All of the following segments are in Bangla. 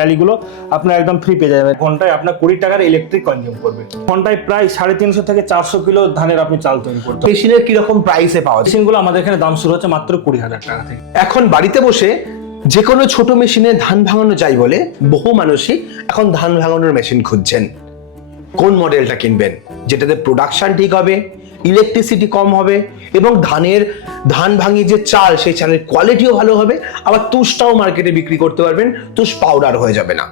ট্যালিগুলো আপনার একদম ফ্রি পেয়ে যাবেন। ঘন্টায় আপনার 20 টাকার ইলেকট্রিক কনজিউম করবে। ঘন্টায় প্রায় 350 থেকে 400 কিলো ধানের আপনি চাল তৈরি করতে পারবেন। মেশিনের কিরকম প্রাইসে পাওয়া যায়? মেশিনগুলো আমাদের এখানে দাম শুরু হচ্ছে মাত্র 20,000 টাকা থেকে। এখন বাড়িতে বসে যে কোনো ছোট মেশিনে ধান ভাঙানো যায় বলে বহু মানুষই এখন ধান ভাঙানোর মেশিন খুঁজছেন। কোন মডেলটা কিনবেন যেটাতে প্রোডাকশন ঠিক হবে, ইলেকট্রিসিটি কম হবে এবং ধান ভাঙি যে চাল সেই চালের কোয়ালিটিও ভালো হবে, আবার তুষটাও মার্কেটে বিক্রি করতে পারবেন, তুষ পাউডার হয়ে যাবে না।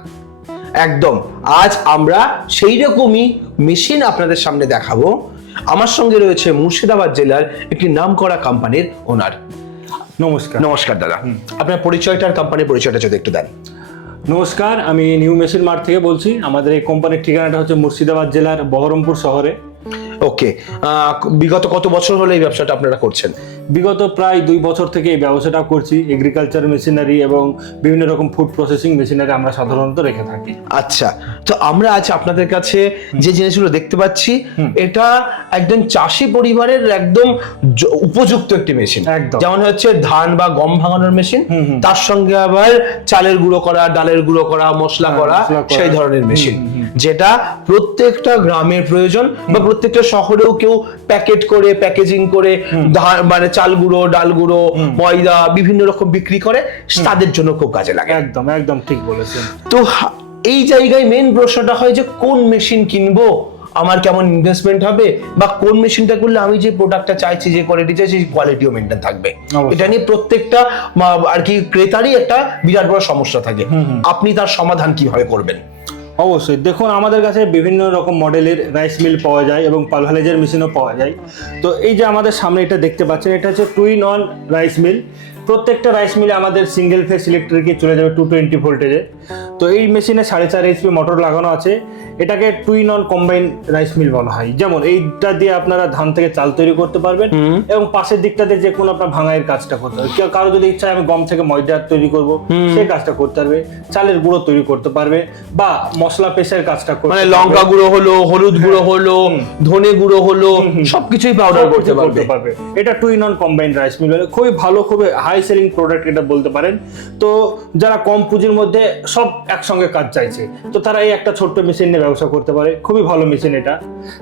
একদম আজ আমরা সেই রকমই মেশিন আপনাদের সামনে দেখাবো। আমার সঙ্গে রয়েছে মুর্শিদাবাদ জেলার একটি নামকরা কোম্পানির ওনার। নমস্কার। নমস্কার দাদা, আপনার পরিচয়টা আর কোম্পানির পরিচয়টা যদি একটু দেন। নমস্কার, আমি নিউ মেশিন মার্ট থেকে বলছি। আমাদের এই কোম্পানির ঠিকানাটা হচ্ছে মুর্শিদাবাদ জেলার বহরমপুর শহরে। ওকে, বিগত কত বছর হলো এই ব্যবসাটা আপনারা করছেন? বিগত প্রায় 2 বছর থেকে এই ব্যবসাটা করছি। এগ্রিকালচার মেশিনারি এবং বিভিন্ন রকম ফুড প্রসেসিং মেশিনারি আমরা সাধারণত রেখে থাকি। আচ্ছা, তো আমরা আজ আপনাদের কাছে যে জিনিসগুলো দেখতে পাচ্ছি এটা একদম চাষি পরিবারের একদম উপযুক্ত একটি মেশিন। যেমন হচ্ছে ধান বা গম ভাঙানোর মেশিন, তার সঙ্গে আবার চালের গুঁড়ো করা, ডালের গুঁড়ো করা, মশলা করা সেই ধরনের মেশিন, যেটা প্রত্যেকটা গ্রামের প্রয়োজন বা প্রত্যেকটা শহরেও কেউ প্যাকেট করে প্যাকেজিং করে মানে চাল গুঁড়ো, ডাল গুঁড়ো, ময়দা বিভিন্ন রকম বিক্রি করে, তাদের জন্য খুব কাজে লাগে। একদম একদম ঠিক বলেছেন। তো এই জায়গায় মেন প্রশ্নটা হয় যে কোন মেশিন কিনবো, আমার কেমন ইনভেস্টমেন্ট হবে, বা কোন মেশিনটা করলে আমি যে প্রোডাক্টটা চাইছি, যে কোয়ালিটি চাইছি, সেই কোয়ালিটিও মেনটেন থাকবে। এটা নিয়ে প্রত্যেকটা আর কি ক্রেতারই একটা বিরাট বড় সমস্যা থাকে। আপনি তার সমাধান কিভাবে করবেন? অবশ্যই, দেখুন আমাদের কাছে বিভিন্ন রকম মডেলের রাইস মিল পাওয়া যায় এবং পালভালেজের মেশিনও পাওয়া যায়। তো এই যে আমাদের সামনে এটা দেখতে পাচ্ছেন, এটা হচ্ছে 2-in-1 রাইস মিল। প্রত্যেকটা রাইস মিলে আমাদের সিঙ্গেল ফেস ইলেকট্রিকে চলে যাবে 220 ভোল্টেজে। তো এই মেশিনে 4.5 HP মোটর লাগানো আছে। এটাকে 2-in-1 কম্বাইন রাইস মিল বলা হয়। যেমন এইটা দিয়ে আপনারা ধান থেকে চাল তৈরি করতে পারবেন এবং পাশের দিকটাতে যে কোনো আপনার ভাঙাইয়ের কাজটা করতে পারবে। কারো যদি ইচ্ছা আমি গম থেকে ময়দা তৈরি করব, সেই কাজটা করতে পারবে। চালের গুঁড়ো তৈরি করতে পারবে বা মশলা পেশার কাজটা করতে মানে লঙ্কা গুঁড়ো হলো, হলুদ গুঁড়ো হলো, ধনে গুঁড়ো হলো, সবকিছুই পাউডার করতে পারবে। এটা 2-in-1 কম্বাইন রাইস মিল, খুবই ভালো, খুবই হাই সেলিং প্রোডাক্ট এটা বলতে পারেন। তো যারা কম পুঁজির মধ্যে সব একসঙ্গে কাজ চাইছে, তো তারা এই একটা ছোট্ট মেশিন নিয়ে ব্যবসা করতে পারে। খুবই ভালো মেশিন এটা।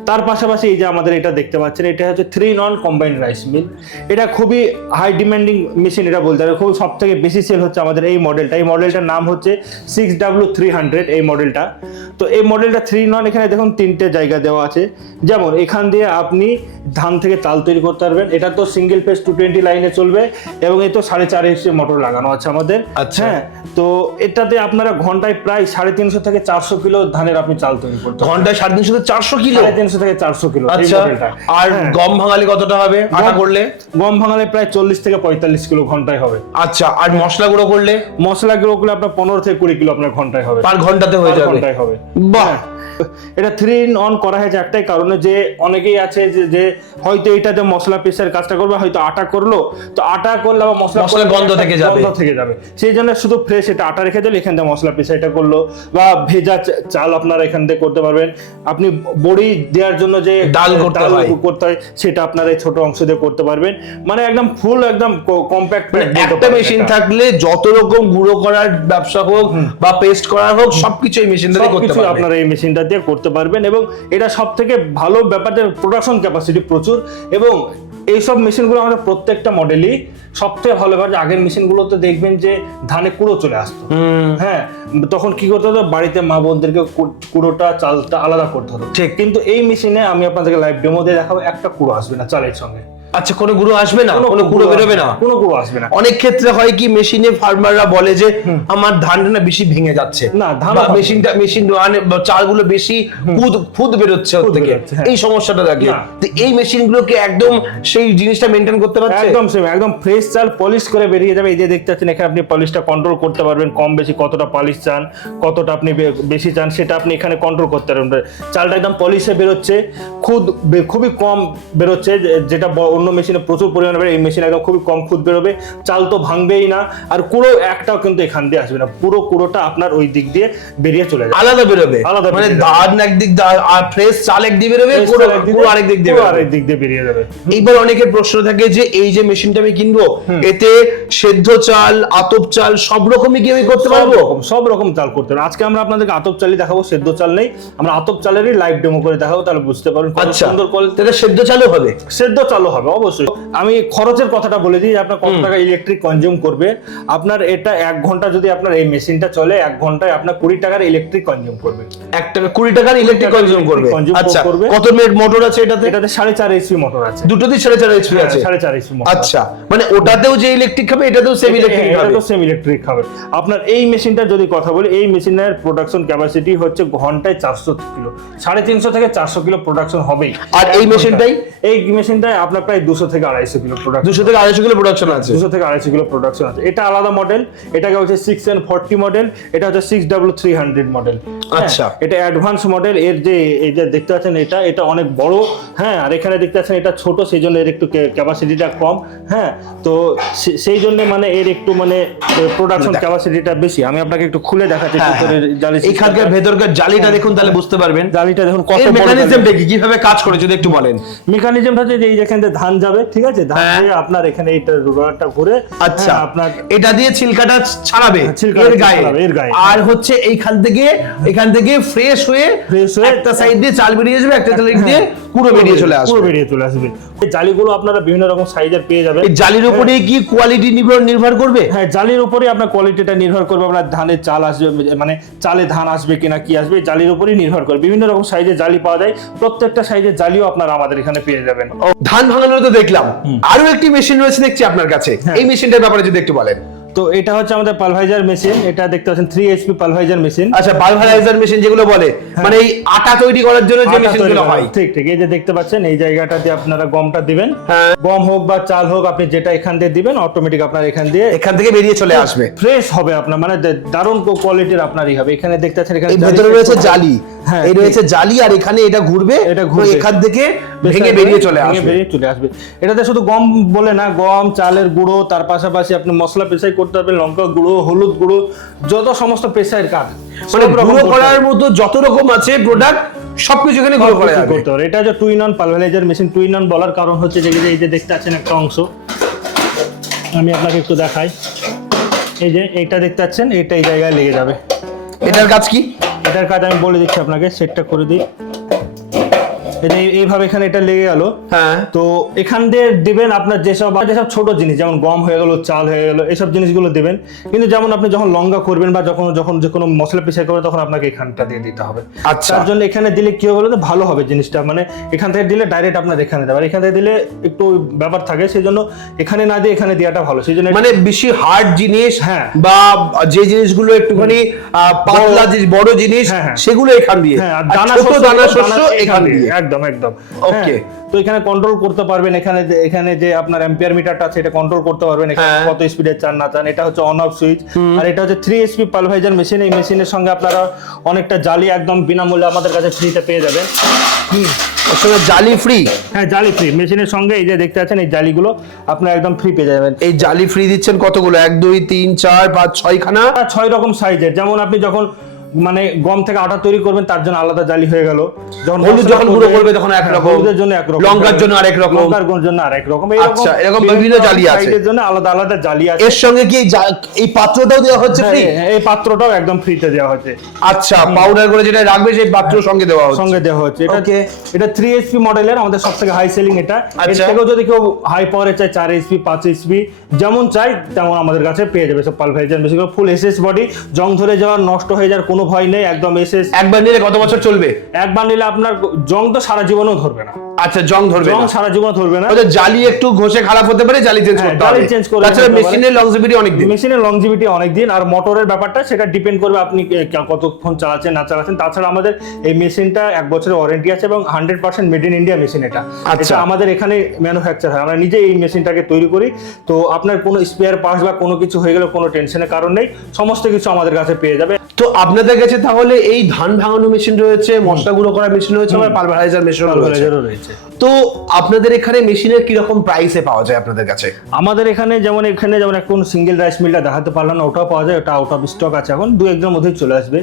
তার পাশাপাশি এই যে আমাদের এটা দেখতে পাচ্ছেন, এটা হচ্ছে 3-in-1 কম্বাইন রাইস মিল। এটা খুবই হাই ডিমান্ডিং মেশিন এটা বলতে পারে। খুব সব থেকে বেশি সেল হচ্ছে আমাদের এই মডেলটা। এই মডেলটার নাম হচ্ছে 6W300 এই মডেলটা। তো এই মডেলটা 3-in-1, এখানে দেখুন 3টে জায়গা দেওয়া আছে। যেমন এখান দিয়ে আপনি ধান থেকে চাল তৈরি করতে পারবেন। এটা তো সিঙ্গেল ফেজ 220 লাইনে চলবে এবং এই তো 4.5 HP মোটর লাগানো আছে আমাদের। হ্যাঁ, তো এটাতে আপনারা ঘন্টায় প্রায় 350 থেকে 400 কিলো ধানের আপনি চাল তৈরি করতে পারবেন। ঘন্টায় 350 থেকে 400 কিলো? 350 থেকে 400 কিলো। আচ্ছা, আর গম ভাঙালে কতটা হবে আটা করলে? গম ভাঙালে প্রায় 40 থেকে 45 কিলো ঘন্টায় হবে। আচ্ছা, আর মশলা গুঁড়ো করলে? মশলা গুঁড়ো করলে আপনার 15 থেকে 20 কিলো আপনার ঘন্টায় হবে। পার ঘন্টাতে হয়ে যাবে? ঘন্টায় হবে। বাহ! এটা 3-in-1 করা হয়েছে একটাই কারণে, যে অনেকেই আছে যে হয়তো এটাতে মশলা পেশার কাজটা করবে, হয়তো আটা করলো, তো আটা করলে আবার মশলা গন্ধ থেকে যাবে। সেই জন্য শুধু ফ্রেশ এটা আটা রেখে দিলে এখান থেকে মশলা পেশা এটা করলো, বা ভেজা চাল আপনারা এখান থেকে করতে পারবেন। আপনি বড়ি দেওয়ার জন্য যে ডাল করতে হয় সেটা আপনারা এই ছোট অংশ দিয়ে করতে পারবেন। মানে একদম ফুল একদম কম্প্যাক্ট একটা মেশিন থাকলে যত রকম গুঁড়ো করার ব্যবসা হোক বা পেস্ট করার হোক, সবকিছু এই মেশিনটা দিয়ে করতে পারবেন। আপনারা এই মেশিনটা দিয়ে করতে পারবেন এবং এটা সব থেকে ভালো ব্যাপার, প্রোডাকশন ক্যাপাসিটি প্রচুর। এবং এইসব মেশিনগুলো আমাদের প্রত্যেকটা মডেলই সবথেকে ভালো ব্যাপার, আগের মেশিনগুলোতে দেখবেন যে ধানে কুড়ো চলে আসতো। হ্যাঁ, তখন কি করতে হতো, বাড়িতে মা বোনদেরকে কুড়োটা চালটা আলাদা করতে হতো। ঠিক, কিন্তু এই মেশিনে আমি আপনাদেরকে লাইভ ডেমো দিয়ে দেখাবো, একটা কুড়ো আসবে না চালের সঙ্গে। আচ্ছা, কোনো গুঁড়ো আসবে না? কোনো গুঁড়ো বেরোবে না? কোনো গুঁড়ো আসবে না। অনেক ক্ষেত্রে হয় কি, মেশিনে ফার্মাররা বলে যে আমার ধানটা না বেশি ভেঙে যাচ্ছে, না ধান মেশিন মানে চালগুলো বেশি খুদ বেরোচ্ছে ওর থেকে, এই সমস্যাটা থাকে। তো এই মেশিনগুলোকে একদম সেই জিনিসটা মেইনটেইন করতে পারছে? একদম সেম, একদম ফ্রেশ চাল পলিশ করে বেরিয়ে যাবে। এই যে দেখতে পাচ্ছেন এখানে আপনি পলিশটা কন্ট্রোল করতে পারবেন, কম বেশি কতটা পলিশ চান, কতটা আপনি বেশি চান সেটা আপনি এখানে কন্ট্রোল করতে পারবেন। চালটা একদম পলিশে বেরোচ্ছে, খুবই কম বেরোচ্ছে, যেটা অন্য অন্য মেশিনে প্রচুর পরিমাণে বেরোয়, এই মেশিনে একদম খুবই কম খুদ বেরোবে, চাল তো ভাঙবেই না, আর কুড়ো একটাও কিন্তু এখান দিয়ে আসবে না, পুরো কুড়োটা আপনার ওই দিক দিয়ে বেরিয়ে চলে যাবে, আলাদা বেরোবে, আলাদা মানে বেরোবে। ধান একদিক আর ফ্রেশ চাল একদিক বেরোবে, পুরো আরেক দিক দিয়ে বেরোবে। আরেক দিক দিয়ে বেরিয়ে যাবে। এইবার অনেকের প্রশ্ন থাকে যে এই যে মেশিনটা আমি কিনবো এতে সেদ্ধ চাল, আতপ চাল সব রকমই কি আমি করতে পারবো? সব রকম চাল করতে পারবেন। আজকে আমরা আপনাদেরকে আতপ চালই দেখাবো, সেদ্ধ চাল নেই, আমরা আতপ চালেরই লাইভ ডেমো করে দেখাবো, তাহলে বুঝতে পারবেন কত আচ্ছা, সুন্দর কোয়ালিটি। তাহলে সেদ্ধ চালও হবে? সেদ্ধ চালু হবে অবশ্যই। আমি খরচের কথাটা বলে দিই, আপনার কত টাকা ইলেকট্রিক কনজিউম করবে। আপনার এটা 1 ঘন্টা যদি আপনার এই মেশিনটা চলে, 1 ঘন্টায় আপনার 20 টাকার ইলেকট্রিক কনজিউম করবে। 1 টাকা 20 টাকার ইলেকট্রিক কনজিউম করবে। আচ্ছা, করবে। কত মোটর আছে এটাতে? এটাতে 4.5 এইচপি মোটর আছে। দুটোতেই 4.5 এইচপি আছে? 4.5 এইচপি মোটর। আচ্ছা, মানে ওটাতেও যে ইলেকট্রিক খাবে এটাতেও সেম ইলেকট্রিক খাবে? এটাতেও সেম ইলেকট্রিক খাবে। আপনার এই মেশিনটা যদি কথা বলি, এই মেশিনের প্রোডাকশন ক্যাপাসিটি হচ্ছে ঘন্টায় 400 কিলো, 350 থেকে 400 কিলো প্রোডাকশন হবেই। আর এই মেশিনটাই? এই মেশিনটায় আপনার প্রায় 200 থেকে 250 কিলো প্রোডাকশন। 200 থেকে 250 কিলো প্রোডাকশন আছে? 200 থেকে 250 কিলো প্রোডাকশন আছে। এটা আলাদা মডেল, এটাকে হচ্ছে 6N40 মডেল, এটা হচ্ছে 6W300 মডেল। আচ্ছা, এটা অ্যাডভান্স মডেল। এর যে এই যে দেখতে পাচ্ছেন এটা অনেক বড়, হ্যাঁ, আর এখানে দেখতে পাচ্ছেন এটা ছোট, সেই জন্য এর একটু ক্যাপাসিটিটা কম, হ্যাঁ। তো সেই জন্য মানে এর একটু মানে প্রোডাকশন ক্যাপাসিটিটা বেশি। আমি আপনাকে একটু খুলে দেখাচ্ছি ভিতরের জালি, এখানকার ভেতরকার জালিটা দেখুন, তাহলে বুঝতে পারবেন জালিটা দেখুন কত এর বড়। মেকানিজমটা কি, কিভাবে কাজ করে যদি একটু বলেন? মেকানিজমটা হচ্ছে যে এই যেখান থেকে ধান যাবে, ঠিক আছে, ধান দিয়ে আপনার এখানে এইটা রোলারটা ঘুরে, আচ্ছা, আপনার এটা দিয়ে ছিলকাটা ছাড়াবে ছিলকাটা এর গায়ে, আর হচ্ছে এখান থেকে ফ্রেশ হয়ে একটা সাইড দিয়ে চাল বেরিয়ে যাবে, একটা সাইড দিয়ে পুরো বেরিয়ে চলে আসবে। পুরো বেরিয়ে চলে আসবে। এই জালিগুলো আপনারা বিভিন্ন রকম সাইজের পেয়ে যাবেন। এই জালির উপরে কি কোয়ালিটি নির্ভর করবে? হ্যাঁ, জালির উপরে আপনার কোয়ালিটিটা নির্ভর করবে, আপনার ধানের চাল আসবে, মানে চালে ধান আসবে কিনা, কি আসবে, জালির উপরেই নির্ভর করে। বিভিন্ন রকম সাইজের জালি পাওয়া যায়, প্রত্যেকটা সাইজের জালিও আপনারা আমাদের এখানে পেয়ে যাবেন। ধান ভাঙানোর তো দেখলাম, আরো একটি মেশিন রয়েছে দেখছি আপনার কাছে, এই মেশিনটার ব্যাপারে যদি একটু বলেন। তো এটা হচ্ছে আমাদের পালভাইজার মেশিন, এটা দেখতে পাচ্ছেন 3 HP পালভাইজার মেশিন। আচ্ছা, পালভারাইজার মেশিন যেগুলো বলে, মানে এই আটা তৈরি করার জন্য যে মেশিনগুলো হয়। ঠিক ঠিক, এই যে দেখতে পাচ্ছেন এই জায়গাটাতে আপনারা গমটা দিবেন, হ্যাঁ। গম হোক বা চাল হোক, আপনি যেটা এখান দিয়ে দিবেন অটোমেটিক আপনার এখান থেকে বেরিয়ে চলে আসবে, ফ্রেশ হবে আপনার, মানে দারুণ কোয়ালিটির আপনারই হবে। এখানে দেখতে পাচ্ছেন এখানে এই ভেতরে রয়েছে জালি, হ্যাঁ, এই রয়েছে জালি, আর এখানে এটা ঘুরবে, এখান থেকে ভেঙে বেরিয়ে চলে আসবে। এটাতে শুধু গম বলে না, গম, চালের গুঁড়ো, তার পাশাপাশি আপনি মশলা পেশাই করতে পারবেন, লঙ্কা গুঁড়ো, হলুদ গুঁড়ো, যত সমস্ত পেশাইয়ের কাজ, মানে গুঁড়ো করার মতো যত রকম আছে প্রোডাক্ট সবকিছু এখানে গুঁড়ো করা যাবে। এটা যে 2 in 1 পালভারাইজার মেশিন। 2 in 1 বলার কারণ হচ্ছে যে এই যে দেখতে পাচ্ছেন একটা অংশ, আমি আপনাকে একটু দেখাই, এই যে এইটা দেখতে পাচ্ছেন, এইটা এই জায়গায় লেগে যাবে। এটার কাজ কি? এটার কাজ আমি বলে দিচ্ছি আপনাকে, সেটটা করে দিই। এইভাবে এখানে এটা লেগে গেল, হ্যাঁ। তো এখান দিয়ে দিবেন আপনার যেসব ছোট জিনিস, যেমন গম হয়ে গেল, চাল হয়ে গেল, এইসব জিনিসগুলো দিবেন। কিন্তু যেমন আপনি যখন লঙ্কা করবেন বা যখন যে কোনো মশলা পিছাই করবেন, তখন আপনাকে এখানটা দিয়ে দিতে হবে। আচ্ছা, তার জন্য এখানে দিলে কি হবে বলতে, ভালো হবে জিনিসটা, মানে এখান থেকে দিলে ডাইরেক্ট আপনার এখানে দেবে, আর এখান থেকে দিলে একটু ব্যাপার থাকে, সেই জন্য এখানে না দিয়ে এখানে দেওয়াটা ভালো। সেই জন্য মানে বেশি হার্ড জিনিস, হ্যাঁ, বা যে জিনিসগুলো একটুখানি পাতলা বড় জিনিস, সেগুলো এখান দিয়ে, হ্যাঁ, দানা শস্য এখান দিয়ে, একদম। ওকে, তো এখানে কন্ট্রোল করতে পারবেন, এখানে যে আপনার অ্যাম্পিয়ার মিটারটা আছে এটা কন্ট্রোল করতে পারবেন, এখানে কত স্পিডে চান না চান। এটা হচ্ছে অন অফ সুইচ। আর এটা হচ্ছে 3 HP পালভাইজার মেশিন। এই মেশিনের সঙ্গে আপনারা অনেকটা জালি একদম বিনামূল্যে আমাদের কাছে ফ্রিতে পেয়ে যাবেন। জালি ফ্রি? হ্যাঁ, জালি ফ্রি মেশিনের সঙ্গে। এই যে দেখতে পাচ্ছেন এই জালিগুলো আপনারা একদম ফ্রি পেয়ে যাবেন। এই জালি ফ্রি দিচ্ছেন কতগুলো? 1 2 3 4 5 6 খানা? 6 রকম সাইজের। যেমন আপনি যখন মানে গম থেকে আটা তৈরি করবেন, তার জন্য আলাদা জালি হয়ে গেল। হলুদ যখন গুঁড়ো করবে তখন একরকম, হলুদের জন্য একরকম, লঙ্কার জন্য আরেক রকম, লঙ্কার জন্য আরেক রকম। আচ্ছা, এরকম বিভিন্ন জালি আছে, এর জন্য আলাদা আলাদা জালি আছে। এর সঙ্গে কি এই পাত্রটাও দেওয়া হচ্ছে ফ্রি? এই পাত্রটাও একদম ফ্রিতে দেওয়া হচ্ছে। আচ্ছা, পাউডার করে যেটা রাখবে সেই পাত্র সঙ্গে দেওয়া হচ্ছে। এটা 3 HP মডেলের, আমাদের সবথেকে হাই সেলিং এটা। এর থেকেও যদি কেউ হাই পাওয়ারে চায়, 4 HP 5 HP যেমন চাই তেমন আমাদের কাছে পেয়ে যাবে। সব pulveriser machine full SS body, জং ধরে যাওয়ার, নষ্ট হয়ে যাওয়ার কোনো ভয় নেই, একদম SS। একবার নিলে কত বছর চলবে? একবার নিলে আপনার জং তো সারা জীবনও ধরবে না। আচ্ছা, জং ধরবে না, সারা জীবন ধরবে না। জালি একটু ঘষে খারাপ হতে পারে, জালি চেঞ্জ করতে হবে। তাছাড়া মেশিনের লংজিভিটি অনেক দিন। আর মোটরের ব্যাপারটা সেটা ডিপেন্ড করবে আপনি কতক্ষণ চালাচ্ছেন না চালাচ্ছেন। তাছাড়া আমাদের এই মেশিনটা 1 বছরের ওয়ারেন্টি আছে এবং 100% মেড ইন ইন্ডিয়া মেশিন। এটা আমাদের এখানে ম্যানুফ্যাকচার হয়, আমরা নিজে এই মেশিনটাকে তৈরি করি। তো আপনার কোনো স্পেয়ার পার্টস বা কোনো কিছু হয়ে গেলে কোনো টেনশনের কারণ নেই, সমস্ত কিছু আমাদের কাছে পেয়ে যাবে। তো আপনাদের আপনাদের কাছে তাহলে এই ধান ভাঙানো মেশিন রয়েছে, মশলা গুঁড়ো করা মেশিন রয়েছে, আবার পালভারাইজার মেশিন রয়েছে। পালভারাইজারও রয়েছে। তো আপনাদের এখানে মেশিনের কিরকম প্রাইসে পাওয়া যায় আপনাদের কাছে? আমাদের এখানে যেমন এখন সিঙ্গেল রাইস মিলটা দেখাতে পারলাম না, ওটাও পাওয়া যায়, ওটা আউট অফ স্টক আছে, এখন 2-1 দিনের মধ্যেই চলে আসবে।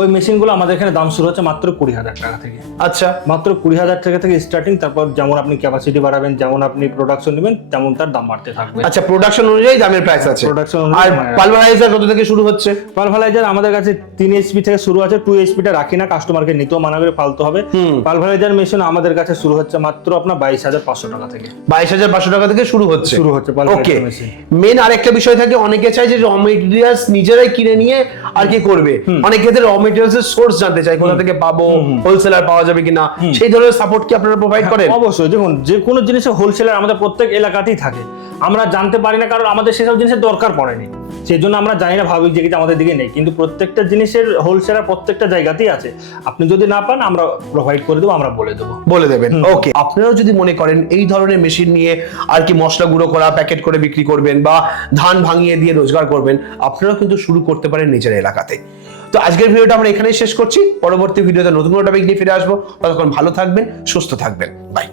ওই মেশিনগুলো আমাদের এখানে দাম শুরু হচ্ছে মাত্র 20,000 টাকা থেকে। আচ্ছা, মাত্র 20,000 টাকা থেকে স্টার্টিং। তারপর যেমন আপনি ক্যাপাসিটি বাড়াবেন, যেমন আপনি প্রোডাকশন নেবেন, তেমন তার দাম বাড়তে থাকবে। আচ্ছা, প্রোডাকশন অনুযায়ী দামের প্রাইস আছে। Production আর অনুযায়ী, পালভারাইজার কত থেকে শুরু হচ্ছে? পালভারাইজার আমাদের কাছে 3 HP থেকে শুরু আছে, 2 HP টা রাখি না, কাস্টমারকে নিতেও মানা করে ফালতে হবে। পালভারাইজার মেশিন আমাদের কাছে শুরু হচ্ছে মাত্র আপনার 22,500 টাকা থেকে। 22,500 টাকা থেকে শুরু হচ্ছে। ওকে। Pulveriser machine. মেন আরেকটা বিষয় থাকে, অনেকে চায় যে র মেটেরিয়ালস নিজেরাই কিনে নিয়ে আর কি করবে। অনেক ক্ষেত্রে র মেটেরিয়ালস এর সোর্স জানতে চায়, কোথা থেকে পাবো, হোলসেলার পাওয়া যাবে কিনা, সেই ধরনের সাপোর্ট কি আপনারা প্রোভাইড করেন? অবশ্যই। দেখুন, যে কোনো জিনিসের হোলসেলার আমাদের প্রত্যেক এলাকাতেই থাকে, আমরা জানতে পারি না কারণ আমাদের সেসব জিনিসের দরকার পড়েনি, সেই জন্য আমরা জানি না, ভাবি যে এটা আমাদের দিকে নেই, কিন্তু প্রত্যেকটা জিনিসের হোলসেলার প্রত্যেকটা জায়গাতেই আছে। আপনি যদি না পান আমরা প্রোভাইড করে দেবো, আমরা বলে দেবেন। ওকে, আপনারাও যদি মনে করেন এই ধরনের মেশিন নিয়ে আর কি মশলা গুঁড়ো করা, প্যাকেট করে বিক্রি করবেন বা ধান ভাঙিয়ে দিয়ে রোজগার করবেন, আপনারাও কিন্তু শুরু করতে পারেন নিজের এলাকাতে। তো আজকের ভিডিওটা আমরা এখানেই শেষ করছি। পরবর্তী ভিডিওতে নতুন কোনো টপিক নিয়ে ফিরে আসবো। ততক্ষণ ভালো থাকবেন, সুস্থ থাকবেন। বাই।